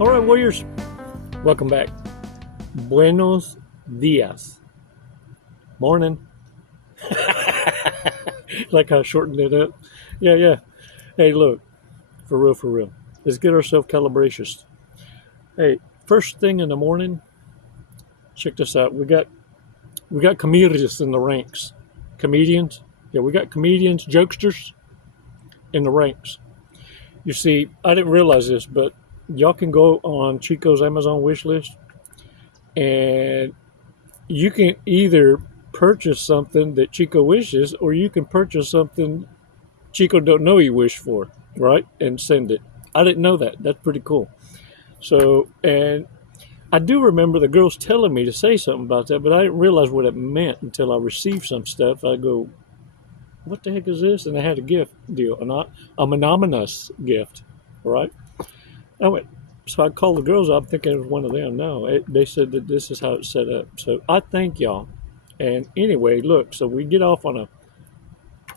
All right, Warriors, welcome back. Buenos dias. Morning. Like I shortened it up. Yeah. Hey, look, for real. Let's get ourselves calibrations. Hey, first thing in the morning, check this out. We got comedians in the ranks. Comedians? Yeah, we got comedians, jokesters in the ranks. You see, I didn't realize this, but y'all can go on Chico's Amazon wish list and you can either purchase something that Chico wishes or you can purchase something Chico don't know he wished for, right? And send it. I didn't know that. That's pretty cool. So, and I do remember the girls telling me to say something about that, but I didn't realize what it meant until I received some stuff. I go, what the heck is this? And I had a gift deal, an anonymous gift, right? So I called the girls up thinking it was one of them. No, they said that this is how it's set up. So I thank y'all. And anyway, look, so we get off on a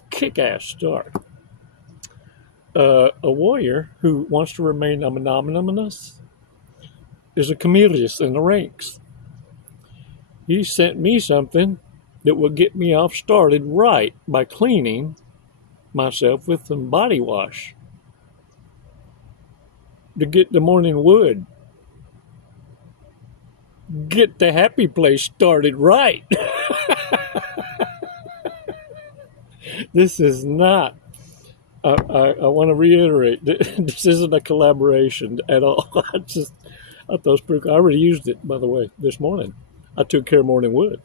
kick-ass start. A warrior who wants to remain anonymous is a comedian in the ranks. He sent me something that would get me off started right by cleaning myself with some body wash to get the morning wood. Get the happy place started right. This is not, I want to reiterate, this isn't a collaboration at all. I thought it was pretty cool. I already used it, by the way, this morning. I took care of morning wood.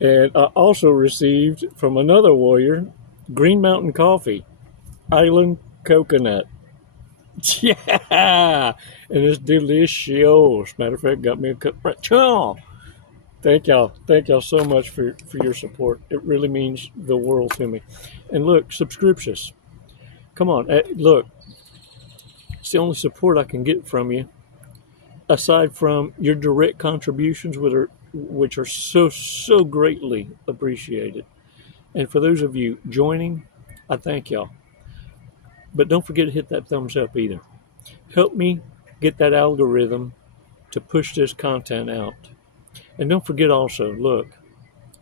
And I also received from another warrior, Green Mountain Coffee, Island Coconut. Yeah, and it's delicious. Matter of fact, got me a cup right. Thank y'all so much for your support. It really means the world to me. And look, subscriptions. Come on, look. It's the only support I can get from you, aside from your direct contributions, which are so greatly appreciated. And for those of you joining, I thank y'all. But don't forget to hit that thumbs up either. Help me get that algorithm to push this content out. And don't forget also, look,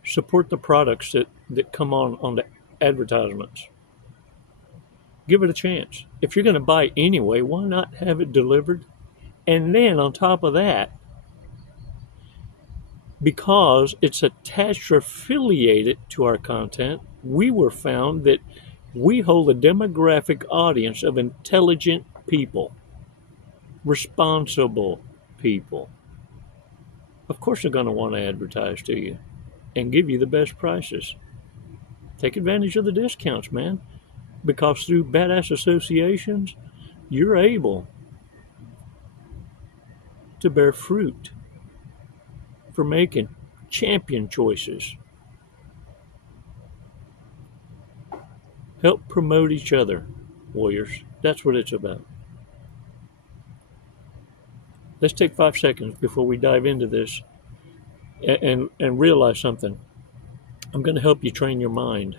support the products that come on the advertisements. Give it a chance. If you're going to buy anyway, why not have it delivered? And then on top of that, because it's attached or affiliated to our content, we were found that we hold a demographic audience of intelligent people, responsible people. Of course they're going to want to advertise to you and give you the best prices. Take advantage of the discounts, man, because through badass associations, you're able to bear fruit for making champion choices. Help promote each other, warriors. That's what it's about. Let's take 5 seconds before we dive into this and realize something. I'm going to help you train your mind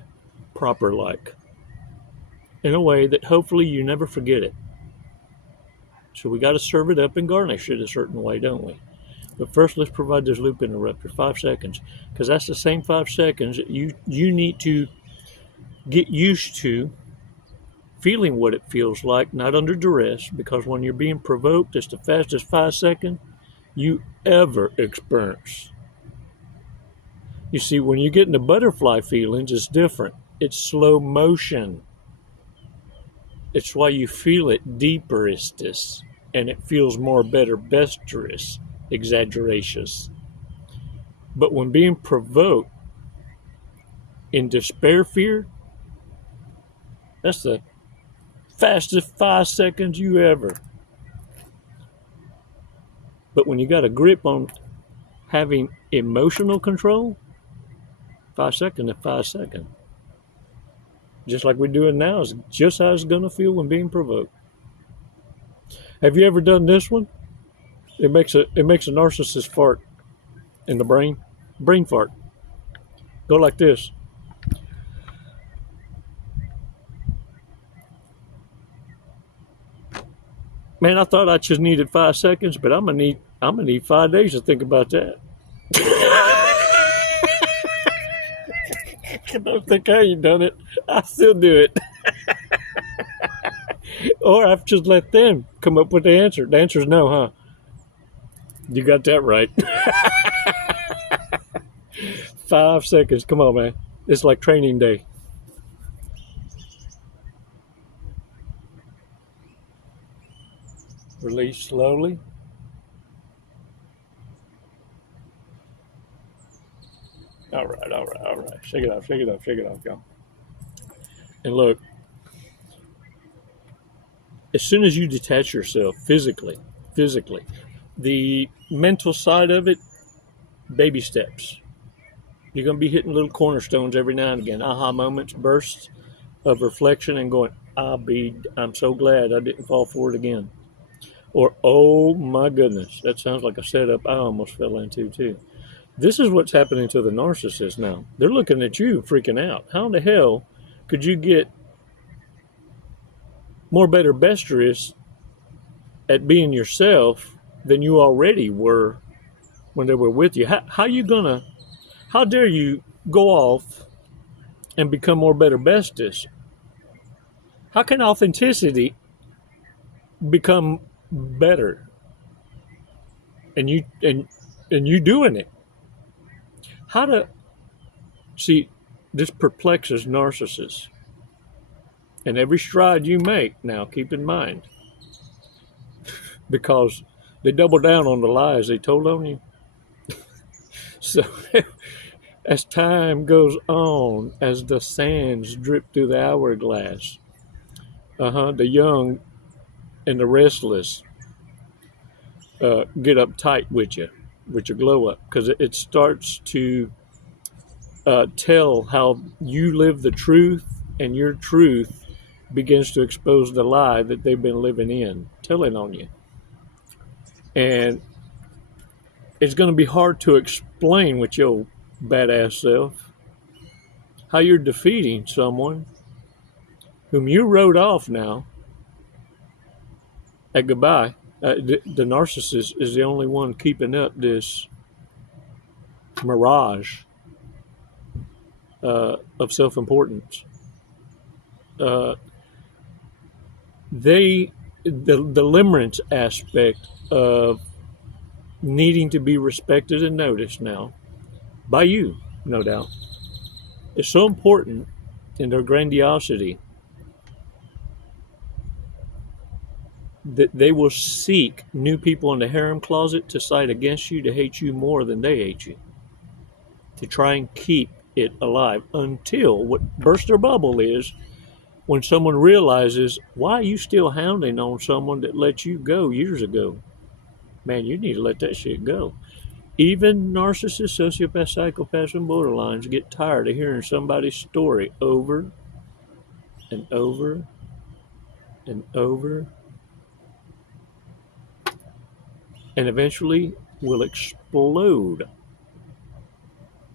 proper like, in a way that hopefully you never forget it. So we got to serve it up and garnish it a certain way, don't we? But first, let's provide this loop interrupter, 5 seconds, because that's the same 5 seconds that you need to get used to feeling what it feels like, not under duress, because when you're being provoked, it's the fastest 5 seconds you ever experience. You see, when you get into butterfly feelings, it's different. It's slow motion. It's why you feel it deeperest, and it feels more better besterest, exaggerations. But when being provoked in despair fear, that's the fastest 5 seconds you ever. But when you got a grip on having emotional control, 5 seconds to 5 seconds. Just like we're doing now is just how it's going to feel when being provoked. Have you ever done this one? It makes a narcissist fart in the brain fart. Go like this. Man, I thought I just needed 5 seconds, but I'm gonna need 5 days to think about that. I don't think I ain't done it. I still do it. Or I've just let them come up with the answer. The answer is no, huh? You got that right. 5 seconds. Come on, man. It's like training day. Release slowly. All right. Shake it off, y'all. And look, as soon as you detach yourself physically, the mental side of it, baby steps. You're going to be hitting little cornerstones every now and again, aha moments, bursts of reflection and going, I'm so glad I didn't fall for it again. Or, oh my goodness, that sounds like a setup I almost fell into too. This is what's happening to the narcissist now. They're looking at you freaking out. How in the hell could you get more better bestest at being yourself than you already were when they were with you? How dare you go off and become more better bestest? How can authenticity become better? And you doing it. See, this perplexes narcissists. And every stride you make, now keep in mind, because they double down on the lies they told on you. So as time goes on, as the sands drip through the hourglass, the young and the restless get uptight with your glow up, because it starts to tell how you live the truth, and your truth begins to expose the lie that they've been living in, telling on you. And it's going to be hard to explain with your badass self how you're defeating someone whom you wrote off now at goodbye. The narcissist is the only one keeping up this mirage of self-importance. The limerence aspect of needing to be respected and noticed now by you, no doubt, is so important in their grandiosity that they will seek new people in the harem closet to side against you, to hate you more than they hate you, to try and keep it alive, until what bursts their bubble is when someone realizes, why are you still hounding on someone that let you go years ago? Man, you need to let that shit go. Even narcissists, sociopaths, psychopaths, and borderlines get tired of hearing somebody's story over and over and over, and eventually will explode.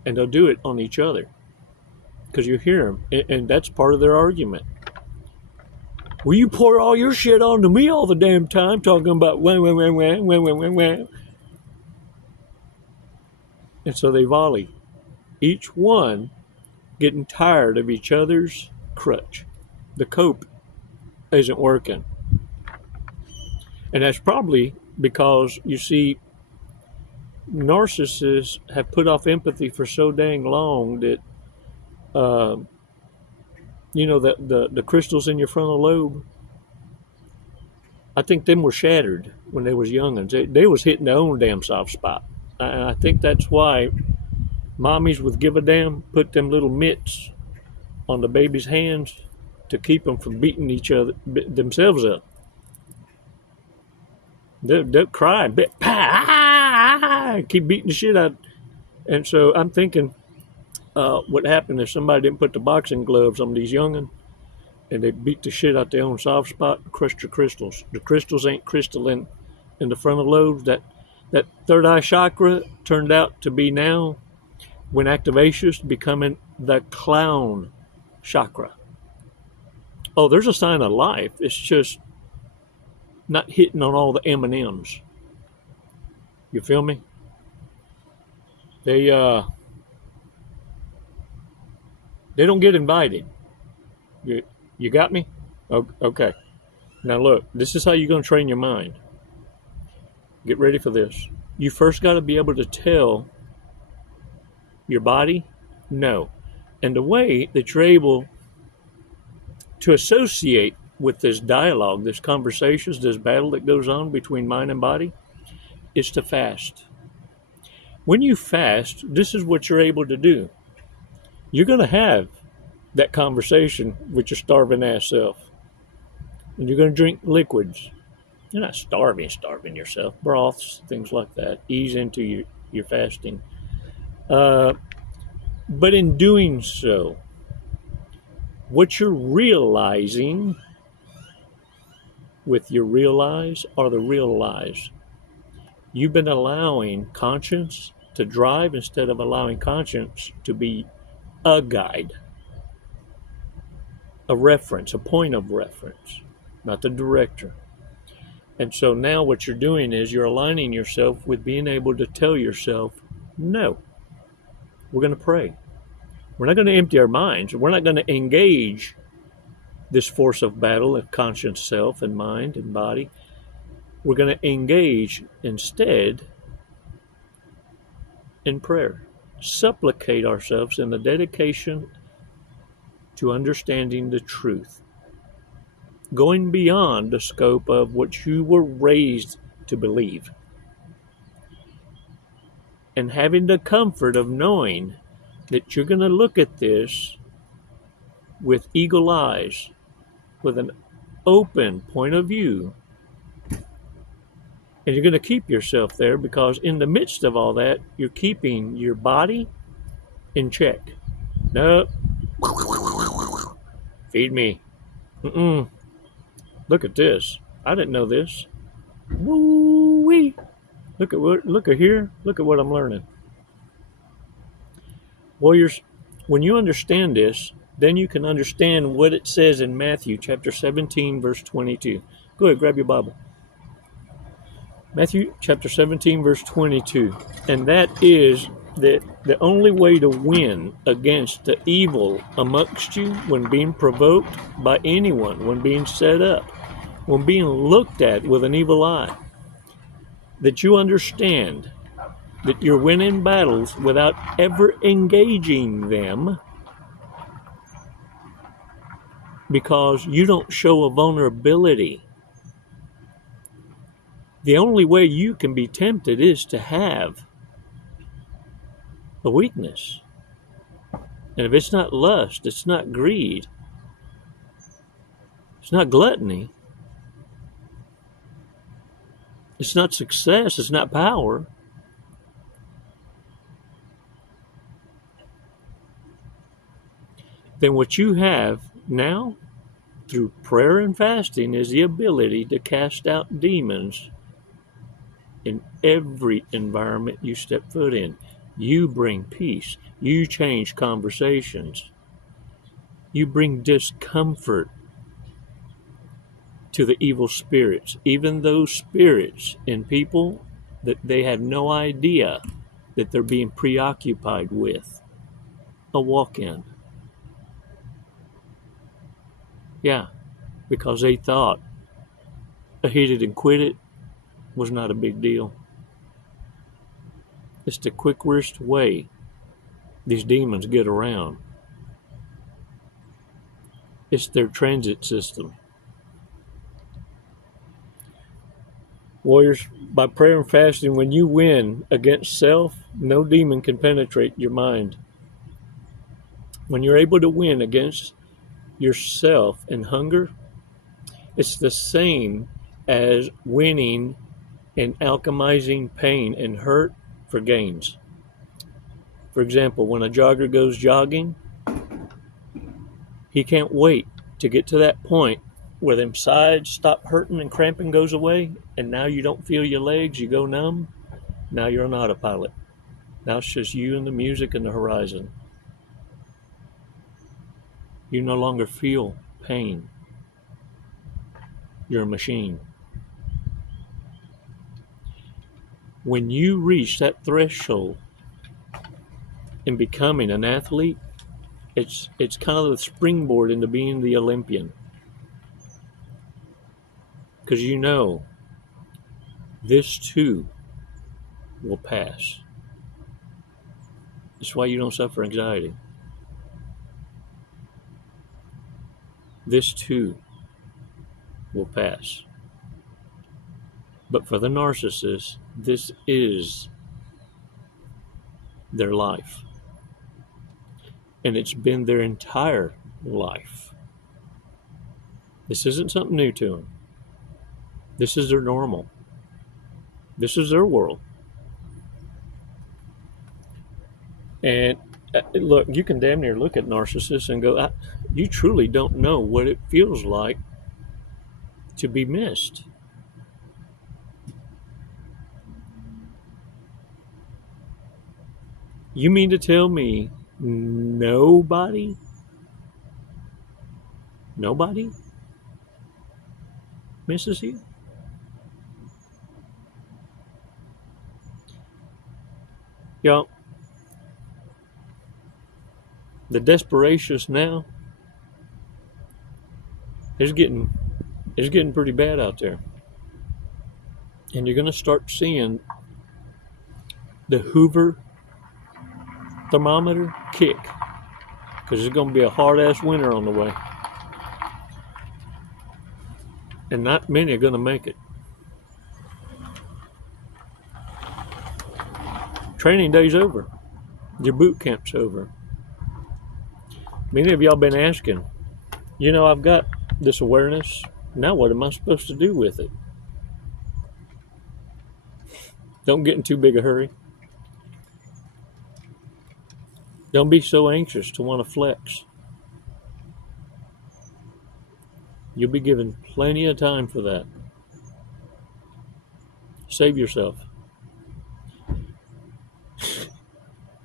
And they'll do it on each other, because you hear them, and that's part of their argument. Well, you pour all your shit onto me all the damn time, talking about wah. And so they volley, each one getting tired of each other's crutch. The cope isn't working. And that's probably because, you see, narcissists have put off empathy for so dang long that the crystals in your frontal lobe, I think them were shattered when they was youngins. They was hitting their own damn soft spot. And I think that's why mommies with give a damn put them little mitts on the baby's hands to keep them from beating themselves up. They'll cry, keep beating the shit out. And so I'm thinking, what happened is somebody didn't put the boxing gloves on these young'un, and they beat the shit out their own soft spot and crushed your crystals. The crystals ain't crystalline in the frontal lobes. That third eye chakra turned out to be now, when activations, becoming the clown chakra. Oh, there's a sign of life. It's just not hitting on all the M&Ms. You feel me? They don't get invited. You got me? Okay. Now look, this is how you're going to train your mind. Get ready for this. You first got to be able to tell your body no. And the way that you're able to associate with this dialogue, this conversations, this battle that goes on between mind and body, is to fast. When you fast, this is what you're able to do. You're going to have that conversation with your starving ass self. And you're going to drink liquids. You're not starving yourself. Broths, things like that. Ease into your fasting. But in doing so, what you're realizing with your realize are the real lies. You've been allowing conscience to drive instead of allowing conscience to be a guide, a reference, a point of reference, not the director. And so now what you're doing is you're aligning yourself with being able to tell yourself, no, we're going to pray. We're not going to empty our minds. We're not going to engage this force of battle of conscious self and mind and body. We're going to engage instead in prayer. Supplicate ourselves in the dedication to understanding the truth. Going beyond the scope of what you were raised to believe. And having the comfort of knowing that you're going to look at this with eagle eyes, with an open point of view. And you're going to keep yourself there because in the midst of all that, you're keeping your body in check. No. Feed me. Look at this. I didn't know this. Woo-wee. Look at here. Look at what I'm learning. Warriors, when you understand this, then you can understand what it says in Matthew chapter 17, verse 22. Go ahead, grab your Bible. Matthew chapter 17, verse 22. And that is that the only way to win against the evil amongst you when being provoked by anyone, when being set up, when being looked at with an evil eye, that you understand that you're winning battles without ever engaging them because you don't show a vulnerability. The only way you can be tempted is to have a weakness. And if it's not lust, it's not greed, it's not gluttony, it's not success, it's not power, then what you have now through prayer and fasting is the ability to cast out demons in every environment you step foot in. You bring peace. You change conversations. You bring discomfort to the evil spirits, even those spirits in people that they have no idea that they're being preoccupied with. A walk-in. Yeah, because they thought a hit it and quit it was not a big deal. It's the quickest way these demons get around. It's their transit system. Warriors, by prayer and fasting, when you win against self, no demon can penetrate your mind. When you're able to win against yourself and hunger, it's the same as winning and alchemizing pain and hurt for gains. For example, when a jogger goes jogging, he can't wait to get to that point where them sides stop hurting and cramping goes away, and now you don't feel your legs, you go numb. Now you're on autopilot. Now it's just you and the music and the horizon. You no longer feel pain. You're a machine. when you reach that threshold in becoming an athlete, it's kind of the springboard into being the Olympian. Because you know, this too will pass. That's why you don't suffer anxiety. This too will pass. But for the narcissist, this is their life. And it's been their entire life. This isn't something new to them. This is their normal. This is their world. And look, you can damn near look at narcissists and go, you truly don't know what it feels like to be missed. You mean to tell me nobody misses you? Y'all, the desperation now is getting pretty bad out there. And you're going to start seeing the Hoover thermometer kick, because there's going to be a hard-ass winter on the way. And not many are going to make it. Training day's over. Your boot camp's over. Many of y'all been asking, I've got this awareness. Now what am I supposed to do with it? Don't get in too big a hurry. Don't be so anxious to want to flex. You'll be given plenty of time for that. Save yourself.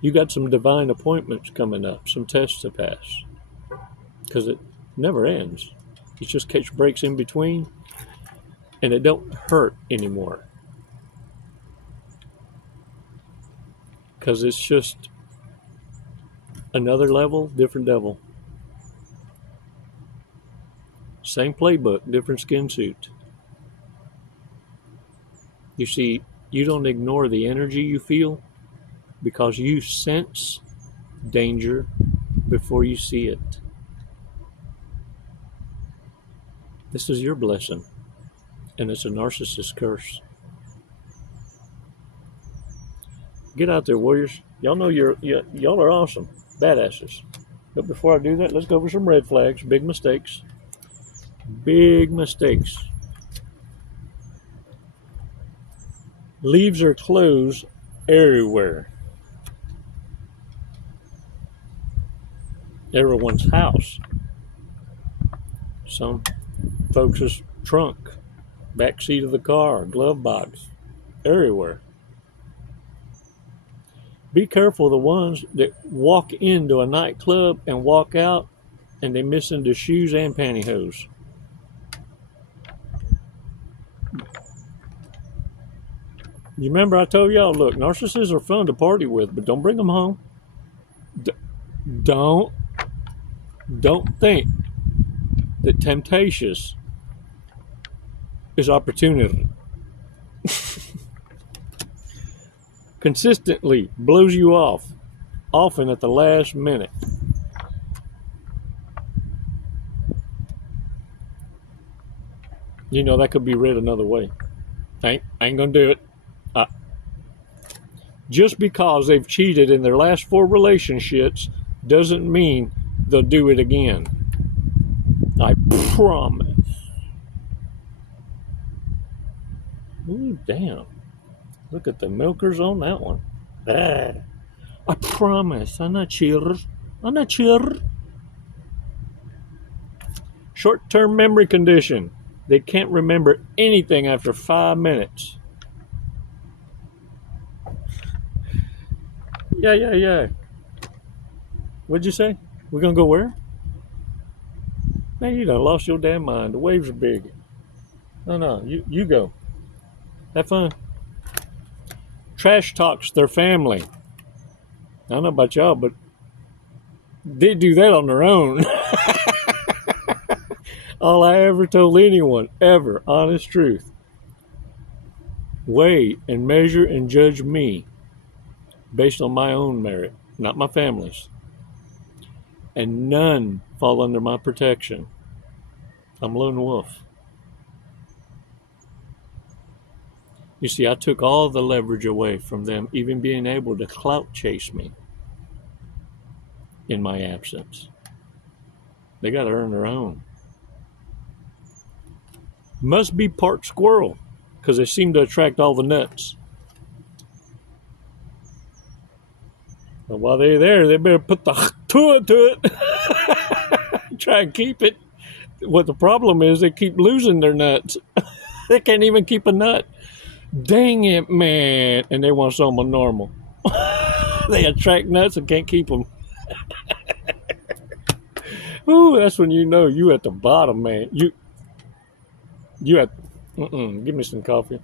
You got some divine appointments coming up, some tests to pass. Because it never ends. You just catch breaks in between, and it don't hurt anymore. Because it's just another level, different devil. Same playbook, different skin suit. You see, you don't ignore the energy you feel because you sense danger before you see it. This is your blessing, and it's a narcissist curse. Get out there, warriors. Y'all know y'all are awesome, badasses. But before I do that, let's go over some red flags, big mistakes. Big mistakes. Leaves or clothes everywhere. Everyone's house. Some folks' trunk, back seat of the car, glove box, everywhere. Be careful of the ones that walk into a nightclub and walk out and they miss into shoes and pantyhose. You remember I told y'all, look, narcissists are fun to party with, but don't bring them home. Don't think that temptations is opportunity. Consistently blows you off, often at the last minute. That could be read another way. I ain't gonna do it. Just because they've cheated in their last 4 relationships doesn't mean they'll do it again. I promise. Ooh, damn. Look at the milkers on that one. I promise. I'm not sure. Short-term memory condition. They can't remember anything after 5 minutes. Yeah. What'd you say? We're gonna go where? Man, you done lost your damn mind. The waves are big. No, you go. Have fun. trash talks their family. I don't know about y'all, but they do that on their own. All I ever told anyone, ever, honest truth, weigh and measure and judge me based on my own merit, not my family's. And none fall under my protection. I'm a lone wolf. You see, I took all the leverage away from them even being able to clout chase me in my absence. They got to earn their own. Must be part squirrel, because they seem to attract all the nuts. But while they're there, they better put the to it. Try and keep it. What the problem is, they keep losing their nuts. They can't even keep a nut. Dang it, man. And they want someone normal. They attract nuts and can't keep them. Ooh, that's when you know you at the bottom, man. You at, give me some coffee.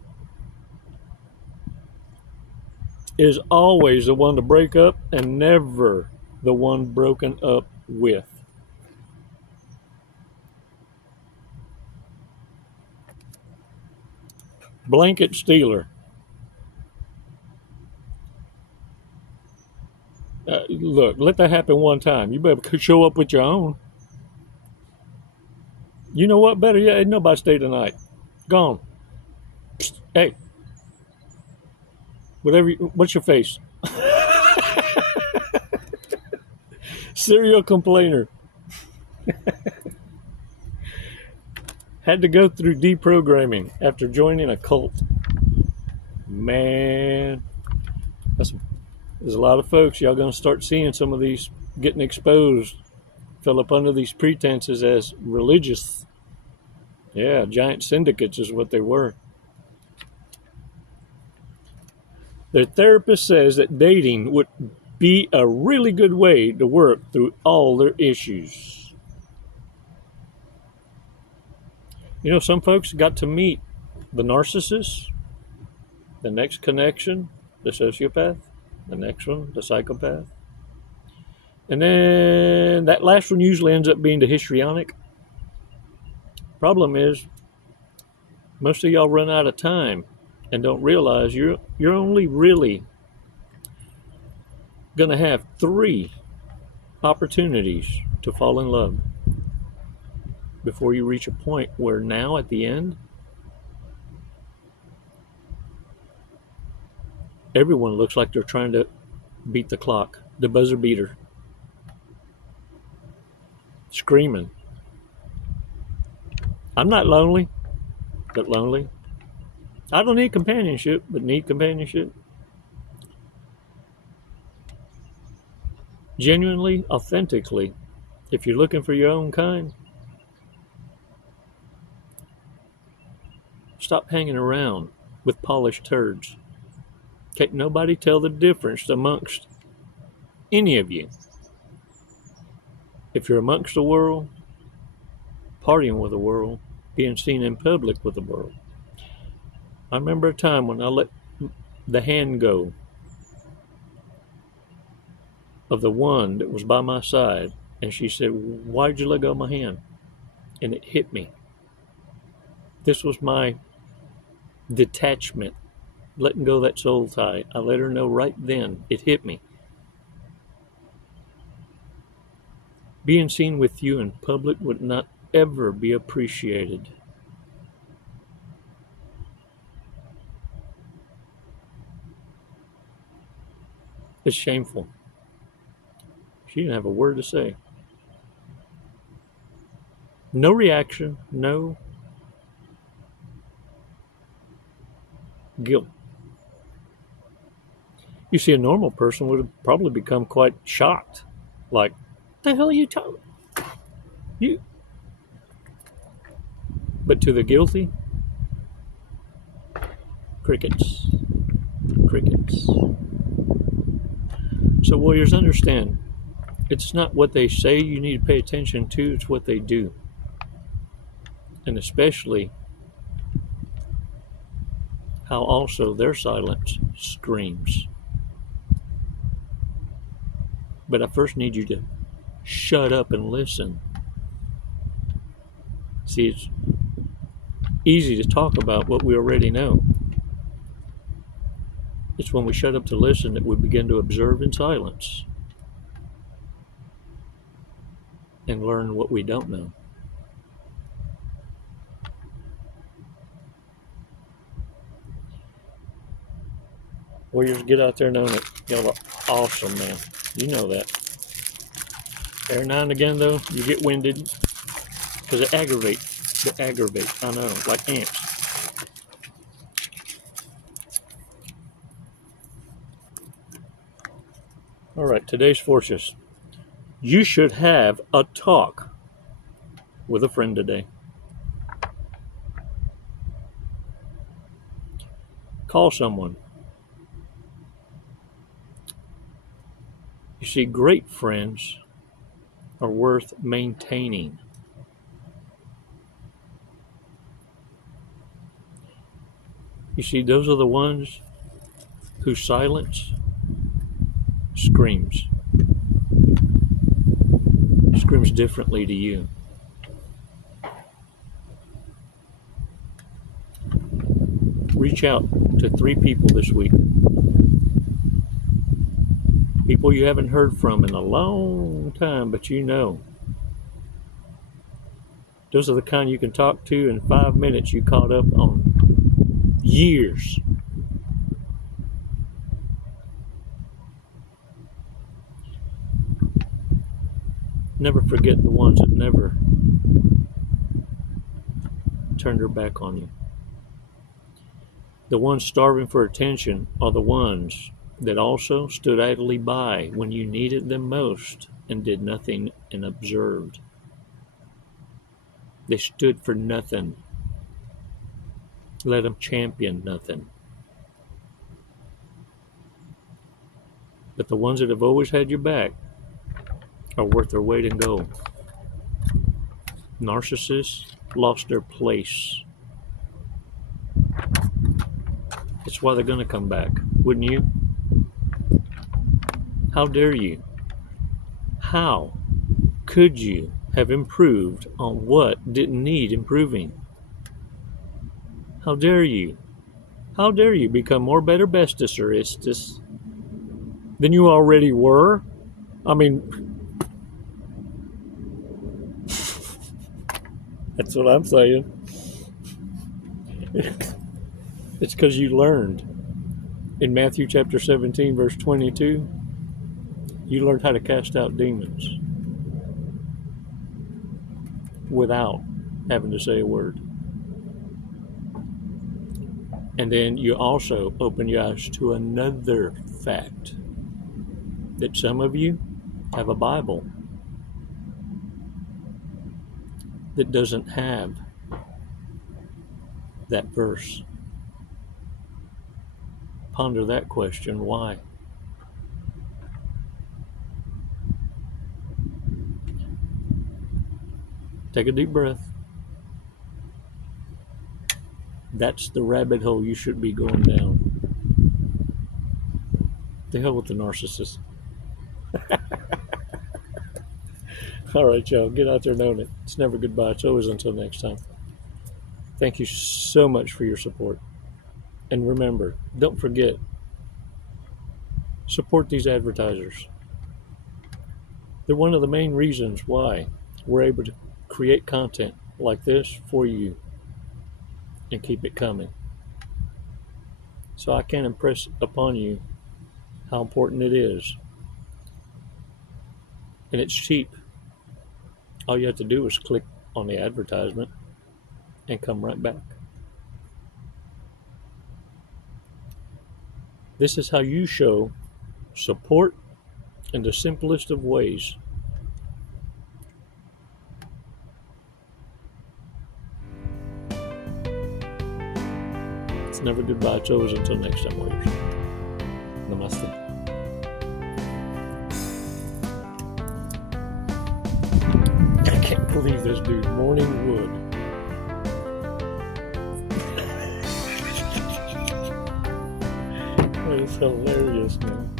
Is always the one to break up and never the one broken up with. Blanket stealer. Look, let that happen one time. You better show up with your own. You know what? Better yet, ain't nobody stay tonight. Gone. Psst, hey. What's your face? Serial complainer. Had to go through deprogramming after joining a cult. Man, there's a lot of folks. Y'all gonna start seeing some of these getting exposed. Fell up under these pretenses as religious. Yeah, giant syndicates is what they were. Their therapist says that dating would be a really good way to work through all their issues. You know, some folks got to meet the narcissist, the next connection, the sociopath, the next one, the psychopath. And then that last one usually ends up being the histrionic. Problem is, most of y'all run out of time and don't realize you're only really going to have 3 opportunities to fall in love before you reach a point where now at the end, everyone looks like they're trying to beat the clock, the buzzer beater. Screaming. I'm not lonely, but lonely. I don't need companionship, but need companionship. Genuinely, authentically, if you're looking for your own kind, stop hanging around with polished turds. Can't nobody tell the difference amongst any of you. If you're amongst the world, partying with the world, being seen in public with the world. I remember a time when I let the hand go of the one that was by my side, and she said, "Why'd you let go of my hand?" And it hit me. This was my detachment, letting go of that soul tie. I let her know right then. It hit me. Being seen with you in public would not ever be appreciated. It's shameful. She didn't have a word to say. No reaction, no guilt. You see, a normal person would have probably become quite shocked. Like, the hell are you talking? You. But to the guilty, crickets. Crickets. So warriors, understand, it's not what they say you need to pay attention to, it's what they do. And especially how also their silence screams. But I first need you to shut up and listen. See, it's easy to talk about what we already know. It's when we shut up to listen that we begin to observe in silence and learn what we don't know. Warriors, get out there and own it. Y'all are awesome, man. You know that. Every now and again, though, you get winded because it aggravates. It aggravates. I know, like ants. All right, today's forces. You should have a talk with a friend today. Call someone. You see, great friends are worth maintaining. You see, those are the ones whose silence screams differently to you. Reach out to 3 people this week. People you haven't heard from in a long time, but you know. Those are the kind you can talk to in 5 minutes you caught up on years. Never forget the ones that never turned their back on you. The ones starving for attention are the ones that also stood idly by when you needed them most and did nothing and observed. They stood for nothing. Let them champion nothing. But the ones that have always had your back are worth their weight in gold. Narcissists lost their place. That's why they're going to come back, wouldn't you? How dare you? How could you have improved on what didn't need improving? How dare you? How dare you become more better bestez than you already were? I mean, that's what I'm saying. It's because you learned. In Matthew chapter 17, verse 22, you learned how to cast out demons without having to say a word. And then you also open your eyes to another fact, that some of you have a Bible that doesn't have that verse. Ponder that question, why? Take a deep breath. That's the rabbit hole you should be going down. The hell with the narcissist. All right, y'all, get out there and own it. It's never goodbye. It's always until next time. Thank you so much for your support. And remember, don't forget, support these advertisers. They're one of the main reasons why we're able to create content like this for you and keep it coming. So I can't impress upon you how important it is. And it's cheap. All you have to do is click on the advertisement and come right back. This is how you show support in the simplest of ways. It's never goodbye. It's always until next time, warriors. Namaste. I can't believe this dude. Morning wood. It's hilarious, man.